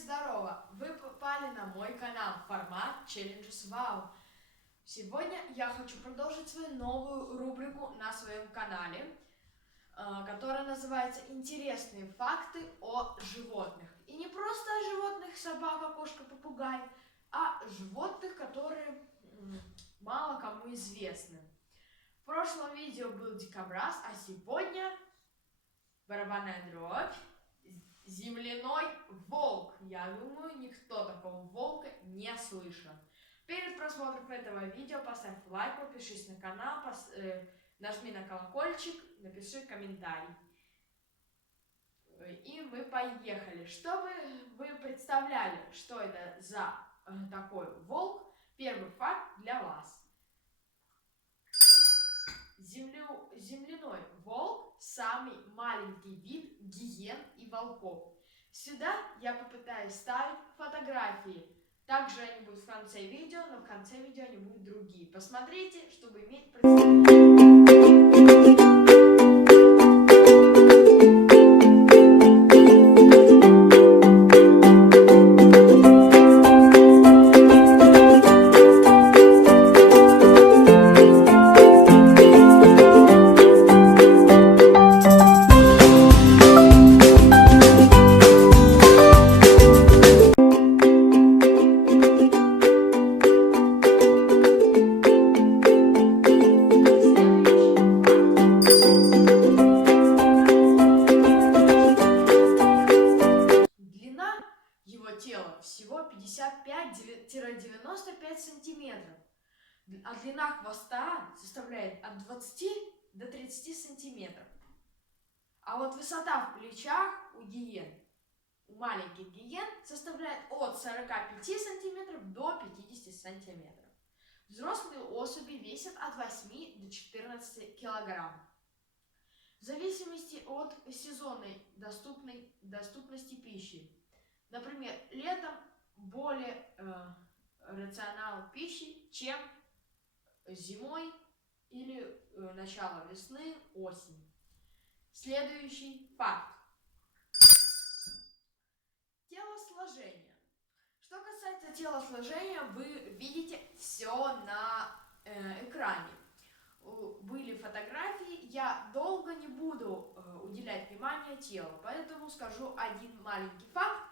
здорово! Вы попали на мой канал формат Challenges Wow. Сегодня я хочу продолжить свою новую рубрику на своем канале, которая называется «Интересные факты о животных». И не просто о животных, собака, кошка, попугай, а животных, которые мало кому известны. В прошлом видео был дикобраз, а сегодня барабанная дробь. Земляной волк. Я думаю, никто такого волка не слышал. Перед просмотром этого видео поставь лайк, подпишись на канал, нажми на колокольчик, напиши комментарий. И мы поехали. Чтобы вы представляли, что это за такой волк, первый факт для вас. Земляной волк – самый маленький вид гиен и волков. Сюда я попытаюсь ставить фотографии. Также они будут в конце видео, но в конце видео они будут другие. Посмотрите, чтобы иметь представление. Его тела всего 55-95 сантиметров, а длина хвоста составляет от 20 до 30 сантиметров. А вот высота в плечах у маленьких гиен составляет от 45 сантиметров до 50 сантиметров. Взрослые особи весят от 8 до 14 килограмм. В зависимости от сезонной доступности пищи. Например, летом более рацион пищи, чем зимой или начало весны, осень. Следующий факт. Телосложение. Что касается телосложения, вы видите все на экране. Были фотографии, я долго не буду уделять внимание телу, поэтому скажу один маленький факт.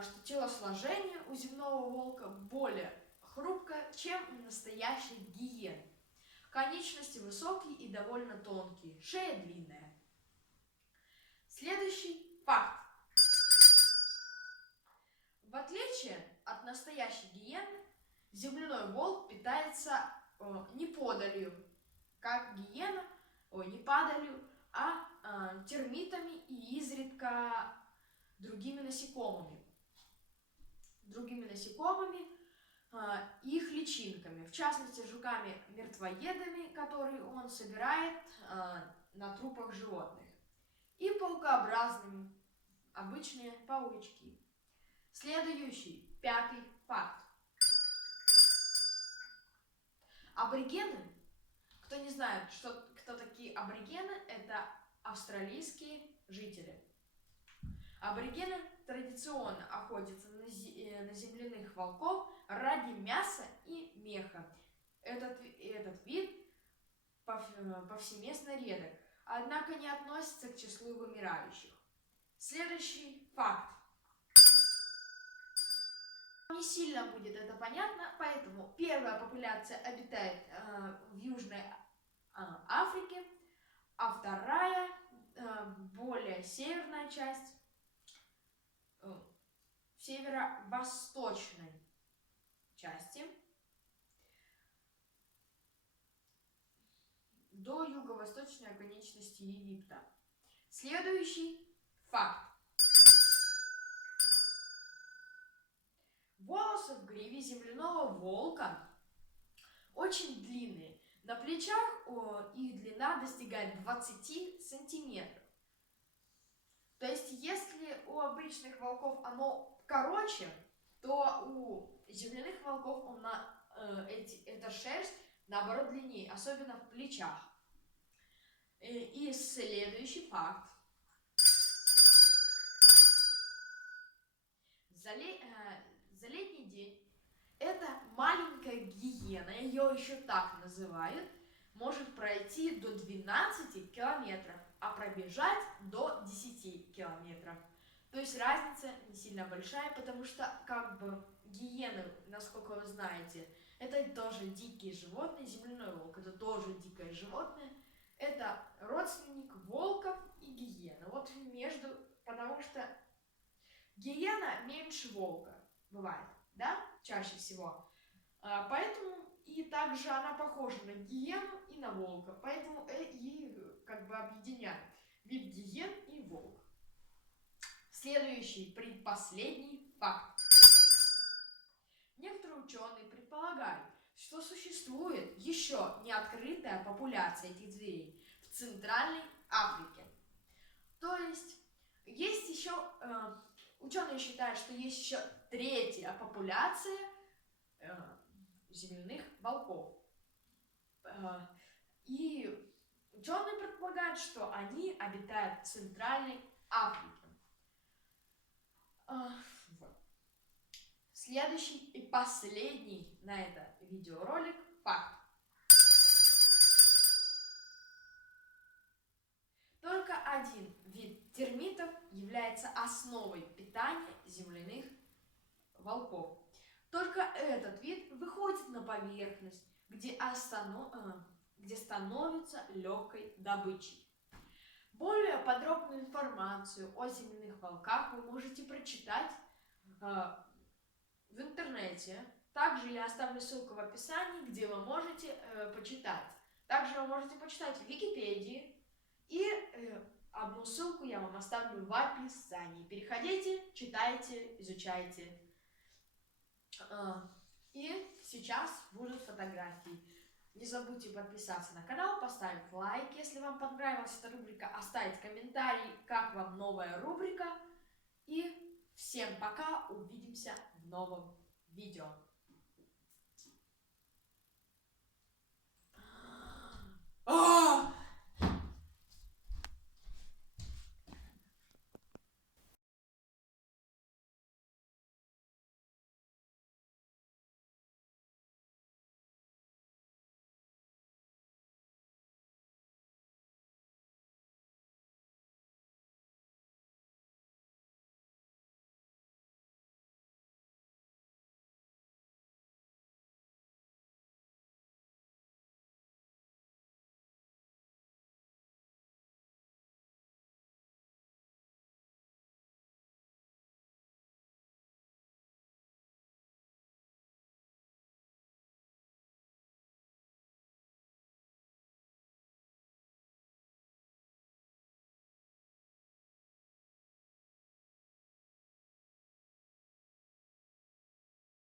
Что телосложение у земного волка более хрупкое, чем у настоящих гиен. Конечности высокие и довольно тонкие, шея длинная. Следующий факт. В отличие от настоящих гиен, земляной волк питается не подалью, как гиена, не падалью, а термитами и изредка другими насекомыми и их личинками, в частности жуками-мертвоедами, которые он собирает на трупах животных, и паукообразными, обычные паучки. Следующий, пятый факт. Аборигены. Кто не знает, кто такие аборигены, это австралийские жители. Аборигены традиционно охотятся на земляных волков ради мяса и меха. Этот вид повсеместно редок, однако не относится к числу вымирающих. Следующий факт. Не сильно будет это понятно, поэтому первая популяция обитает в Южной Африке, а вторая, более северная часть, в северо-восточной части до юго-восточной оконечности Египта. Следующий факт. Волосы в гриве земляного волка очень длинные. На плечах их длина достигает 20 сантиметров. То есть, если у обычных волков оно короче, то у земляных волков эта шерсть, наоборот, длиннее, особенно в плечах. И следующий факт. маленькая гиена, ее еще так называют, может пройти до 12 километров, а пробежать до 10 километров. То есть разница не сильно большая, потому что как бы гиены, насколько вы знаете, это тоже дикие животные, земляной волк это тоже дикое животное. Это родственник волков и гиены. Вот между, потому что гиена меньше волка бывает, да, чаще всего. Поэтому и также она похожа на гиену и на волка, поэтому их как бы объединяют вид гиен и волк. Следующий, предпоследний факт. Некоторые ученые предполагают, что существует еще не открытая популяция этих зверей в Центральной Африке. То есть еще ученые считают, что есть еще третья популяция земляных волков. И ученые предполагают, что они обитают в Центральной Африке. Следующий и последний на это видеоролик факт. Только один вид термитов является основой питания земляных волков. Только этот вид выходит на поверхность, где становится легкой добычей. Более подробную информацию о земляных волках вы можете прочитать в интернете. Также я оставлю ссылку в описании, где вы можете почитать. Также вы можете почитать в Википедии. И одну ссылку я вам оставлю в описании. Переходите, читайте, изучайте. И сейчас будут фотографии. Не забудьте подписаться на канал, поставить лайк, если вам понравилась эта рубрика, оставить комментарий, как вам новая рубрика. И всем пока, увидимся в новом видео.